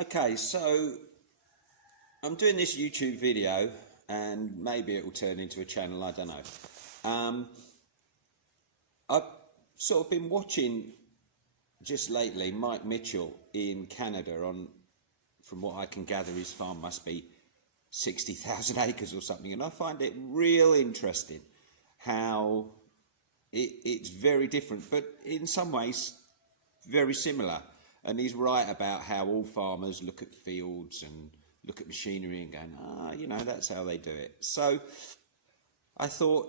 Okay, so I'm doing this YouTube video and maybe it will turn into a channel, I don't know. I've sort of been watching just lately Mike Mitchell in Canada on, from what I can gather, his farm must be 60,000 acres or something, and I find it real interesting how it's very different, but in some ways very similar. And he's right about how all farmers look at fields and look at machinery and going, you know, that's how they do it. So I thought,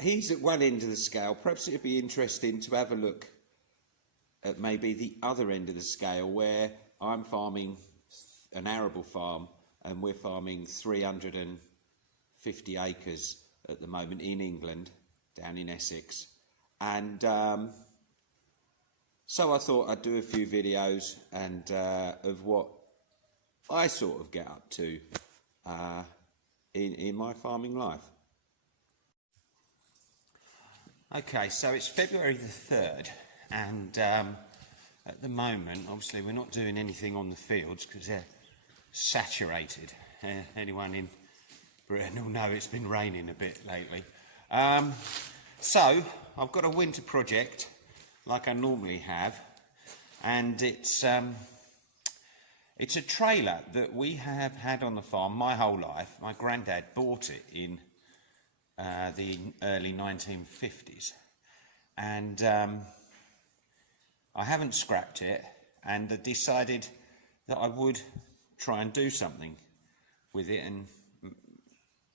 he's at one end of the scale, perhaps it'd be interesting to have a look at maybe the other end of the scale, where I'm farming an arable farm and we're farming 350 acres at the moment in England, down in Essex. And so I thought I'd do a few videos and of what I sort of get up to in my farming life. Okay, so it's February the 3rd, and at the moment, obviously, we're not doing anything on the fields because they're saturated. Anyone in Britain will know it's been raining a bit lately. So I've got a winter project like I normally have, and it's a trailer that we have had on the farm my whole life. My granddad bought it in the early 1950s, and I haven't scrapped it, and I decided that I would try and do something with it and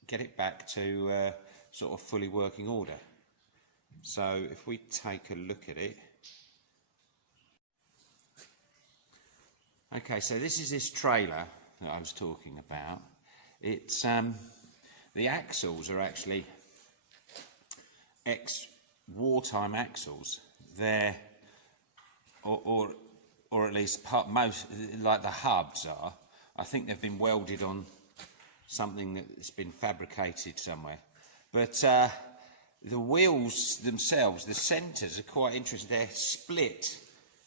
get it back to sort of fully working order. So if we take a look at it. Okay, so this is this trailer that I was talking about. It's the axles are actually ex-wartime axles. They're or at least most, like the hubs are. I think they've been welded on something that's been fabricated somewhere. But the wheels themselves, the centres, are quite interesting. They're split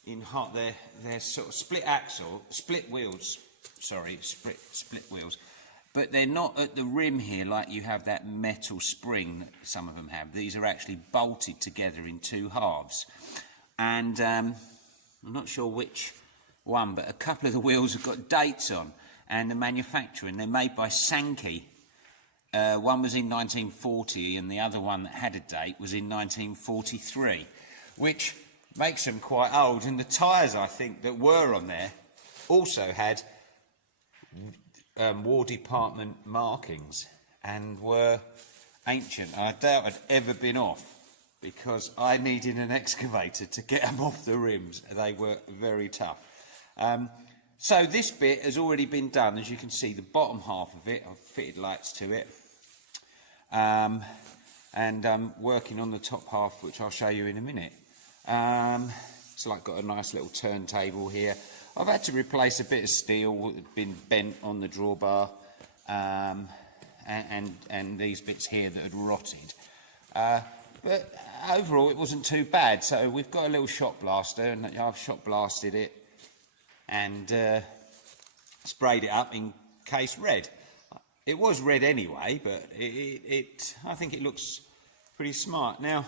in half. They're sort of split wheels. Sorry, split wheels. But they're not at the rim here like you have that metal spring that some of them have. These are actually bolted together in two halves. And I'm not sure which one, but a couple of the wheels have got dates on and the manufacturer, and they're made by Sankey. One was in 1940 and the other one that had a date was in 1943, which makes them quite old. And the tyres, I think, that were on there also had War Department markings and were ancient. I doubt had ever been off, because I needed an excavator to get them off the rims. They were very tough. So this bit has already been done. As you can see, the bottom half of it, I've fitted lights to it. And I'm working on the top half, which I'll show you in a minute. So I've got a nice little turntable here. I've had to replace a bit of steel that had been bent on the drawbar, and these bits here that had rotted. But overall, it wasn't too bad. So we've got a little shot blaster, and I've shot blasted it and sprayed it up in case red. It was red anyway, but I think it looks pretty smart. Now,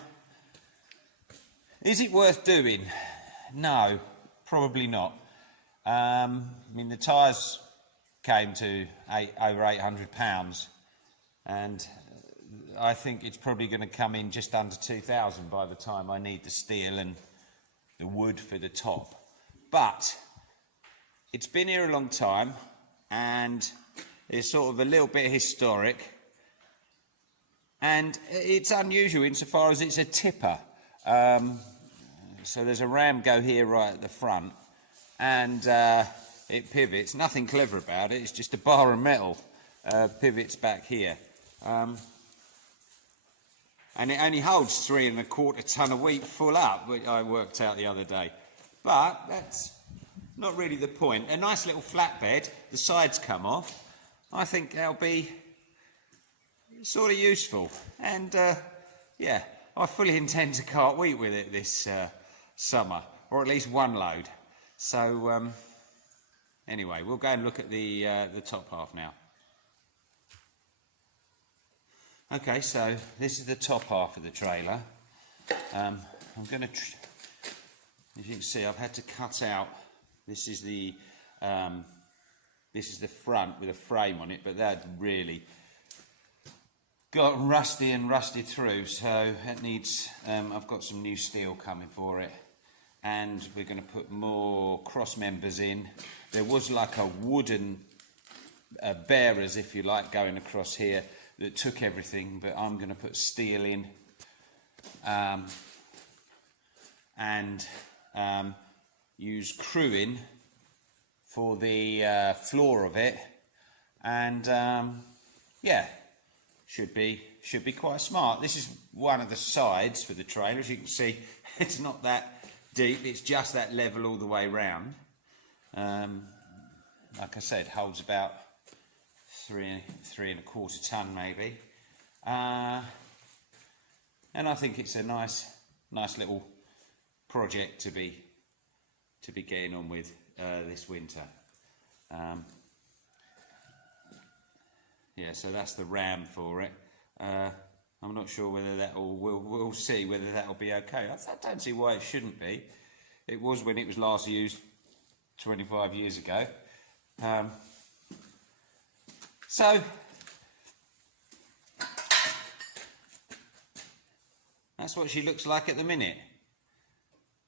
is it worth doing? No, probably not. I mean, the tyres came to over £800, and I think it's probably going to come in just under 2,000 by the time I need the steel and the wood for the top. But it's been here a long time, and it's sort of a little bit historic, and it's unusual insofar as it's a tipper. So there's a ram go here right at the front, and it pivots. Nothing clever about it, it's just a bar of metal pivots back here. And it only holds 3 1/4 ton of wheat full up, which I worked out the other day. But that's not really the point. A nice little flatbed, the sides come off. I think that'll be sort of useful. And yeah, I fully intend to cart wheat with it this summer, or at least one load. So Anyway, we'll go and look at the top half now. Okay, so this is the top half of the trailer. I'm going to, as you can see, I've had to cut out. This is the front with a frame on it, but that really got rusty and rusted through, so it needs. I've got some new steel coming for it, and we're going to put more cross members in. There was like a wooden bearers, if you like, going across here that took everything, but I'm going to put steel in and use crewing for the floor of it, and yeah, should be quite smart. This is one of the sides for the trailer. As you can see, it's not that deep, it's just that level all the way round. Like I said, holds about 3.25 ton maybe, and I think it's a nice little project to be getting on with this winter. Yeah, so that's the ram for it. I'm not sure whether we'll see whether that'll be okay. I don't see why it shouldn't be. It was when it was last used 25 years ago. So that's what she looks like at the minute.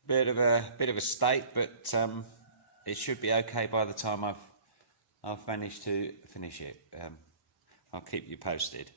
Bit of a state, but it should be okay by the time I've managed to finish it. I'll keep you posted.